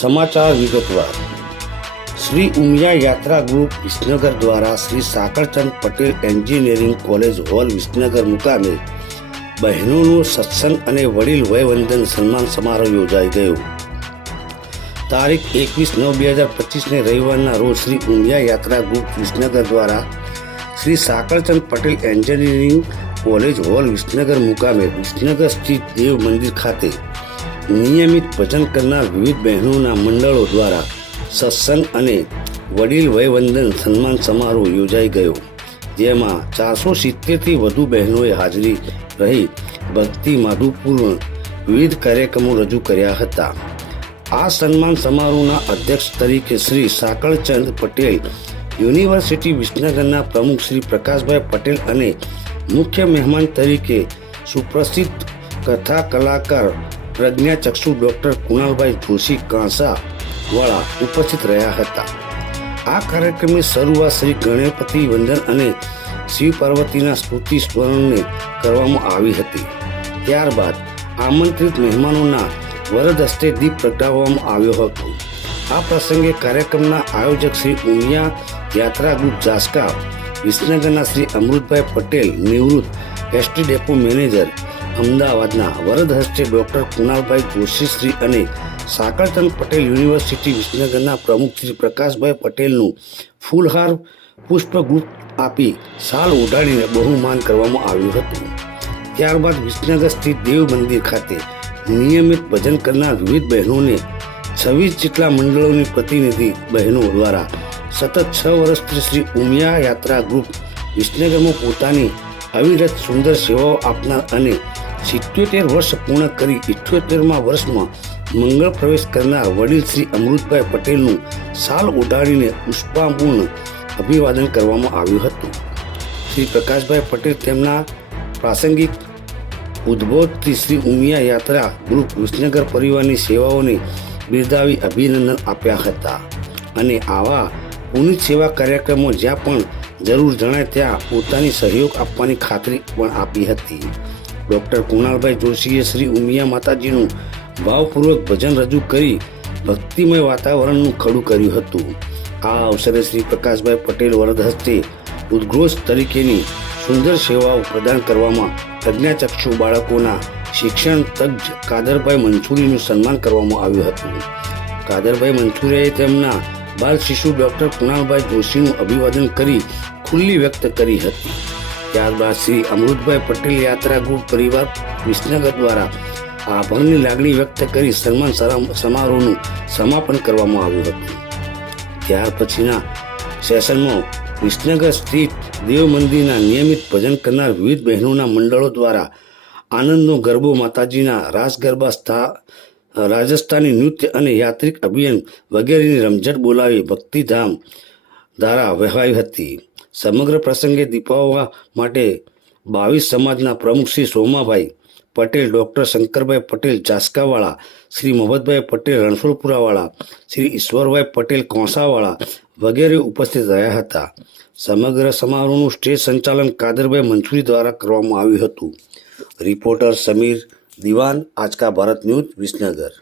समाचार विगतवार। श्री उमिया यात्रा ग्रुप विसनगर द्वारा Shri Sakarchand Patel engineering college hall Visnagar मुकामे बहनों सत्संग અને વડીલ વયવંદન સન્માન સમારોહ યોજાઈ ગયો। તારીખ 21/9/2025 ને રવિવારના રોજ શ્રી ઉમિયા યાત્રા ગ્રુપ વિસનગર દ્વારા Shri Sakarchand Patel engineering college hall Visnagar મુકામે વિસનગર સ્થિત દેવ મંદિર ખાતે નિયમિત ભજન કરનાર વિવિધ બહેનોના મંડળો દ્વારા સત્સંગ અને વડીલ વયવંદન સન્માન સમારોહ યોજાઈ ગયો, જેમાં 470થી વધુ બહેનોએ હાજરી રહી ભક્તિ માધુપૂર્ણ વિવિધ કાર્યક્રમો રજૂ કર્યા હતા। આ સન્માન સમારોહના અધ્યક્ષ તરીકે શ્રી સાકરચંદ પટેલ યુનિવર્સિટી વિસનગરના પ્રમુખ શ્રી પ્રકાશભાઈ પટેલ અને મુખ્ય મહેમાન તરીકે સુપ્રસિદ્ધ કથા કલાકાર પ્રજ્ઞાચક્ષુ ડૉક્ટર કુણાલભાઈ જોશી કાંસાવાળા ઉપસ્થિત રહ્યા હતા। આ કાર્યક્રમની શરૂઆત શ્રી ગણપતિ વંદન અને શિવ પાર્વતીના સ્તુતિ સ્મરણને કરવામાં આવી હતી। ત્યારબાદ આમંત્રિત મહેમાનોના વરદ હસ્તે દીપ પ્રગટાવવામાં આવ્યો હતો। આ પ્રસંગે કાર્યક્રમના આયોજક શ્રી ઉમિયા યાત્રા ગ્રુપ જાસકા વિસનગરના શ્રી અમૃતભાઈ પટેલ નિવૃત્ત એસટી ડેપો મેનેજર અમદાવાદના વરદ હસ્તે ડૉક્ટર કુણાલભાઈ જોશીશ્રી અને સાકરચંદ પટેલ યુનિવર્સિટી વિસનગરના પ્રમુખ શ્રી પ્રકાશભાઈ પટેલનું ફૂલહાર પુષ્પગુચ્છ આપી શાલ ઓઢાડીને બહુમાન કરવામાં આવ્યું હતું। ત્યારબાદ વિસનગર સ્થિત દેવ મંદિર ખાતે નિયમિત ભજન કરનાર વિવિધ બહેનોને 26 જેટલા મંડળોની પ્રતિનિધિ બહેનો દ્વારા સતત 6 વર્ષથી શ્રી ઉમિયા યાત્રા ગ્રુપ વિસનગરમાં પોતાની અવિરત સુંદર સેવાઓ આપનાર અને 77 વર્ષ પૂર્ણ કરી 78મા વર્ષમાં મંગળ પ્રવેશ કરનાર વડીલ શ્રી અમૃતભાઈ પટેલનું શાલ ઓઢાડીને પુષ્પાપૂર્ણ અભિવાદન કરવામાં આવ્યું હતું। શ્રી પ્રકાશભાઈ પટેલ તેમના પ્રાસંગિક ઉદ્બોધથી શ્રી ઉમિયા યાત્રા ગ્રુપ વિસનગર પરિવારની સેવાઓને બિરદાવી અભિનંદન આપ્યા હતા અને આવા પુનિત સેવા કાર્યક્રમો જ્યાં પણ જરૂર જણાય ત્યાં પોતાની સહયોગ આપવાની ખાતરી પણ આપી હતી। ડૉક્ટર કુણાલભાઈ જોશીએ શ્રી ઉમિયા માતાજીનું ભાવપૂર્વક ભજન રજૂ કરી ભક્તિમય વાતાવરણનું ખડું કર્યું હતું। આ અવસરે શ્રી પ્રકાશભાઈ પટેલ વરદ હસ્તે ઉદ્ઘોષ તરીકેની સુંદર સેવાઓ પ્રદાન કરવામાં પ્રજ્ઞાચક્ષુ બાળકોના શિક્ષણ તજ્ઞ કાદરભાઈ મંછુરીનું સન્માન કરવામાં આવ્યું હતું। કાદરભાઈ મંછુરીએ તેમના બાલ શિશુ ડૉક્ટર કુણાલભાઈ જોશીનું અભિવાદન કરી ખુલ્લી વ્યક્ત કરી હતી। ત્યારબાદ શ્રી અમૃતભાઈ પટેલ યાત્રા ગ્રુપ પરિવાર વિસનગર દ્વારા આભારની લાગણી વ્યક્ત કરી સન્માન સમારોહનું સમાપન કરવામાં આવ્યું હતું। ત્યાર પછીના સેશનમાં વિસનગર સ્થિત દેવ મંદિરના નિયમિત ભજન કરનાર વિવિધ બહેનોના મંડળો દ્વારા આનંદનો ગરબો, માતાજીના રાસ ગરબા, રાજસ્થાની નૃત્ય અને યાત્રિક અભિયાન વગેરેની રમઝટ બોલાવી ભક્તિધામ ધારા વહેવાઈ હતી। સમગ્ર પ્રસંગે દીપાવવા માટે 22 સમાજના પ્રમુખ શ્રી સોમાભાઈ પટેલ, ડૉક્ટર શંકરભાઈ પટેલ જાસકાવાળા, શ્રી મોહમ્મદભાઈ પટેલ રણછોડપુરાવાળા, શ્રી ઈશ્વરભાઈ પટેલ કોંસાવાળા વગેરે ઉપસ્થિત રહ્યા હતા। સમગ્ર સમારોહનું સ્ટેજ સંચાલન કાદરભાઈ મંછુરી દ્વારા કરવામાં આવ્યું હતું। રિપોર્ટર સમીર દિવાન, આજ કા ભારત ન્યૂઝ, વિસનગર।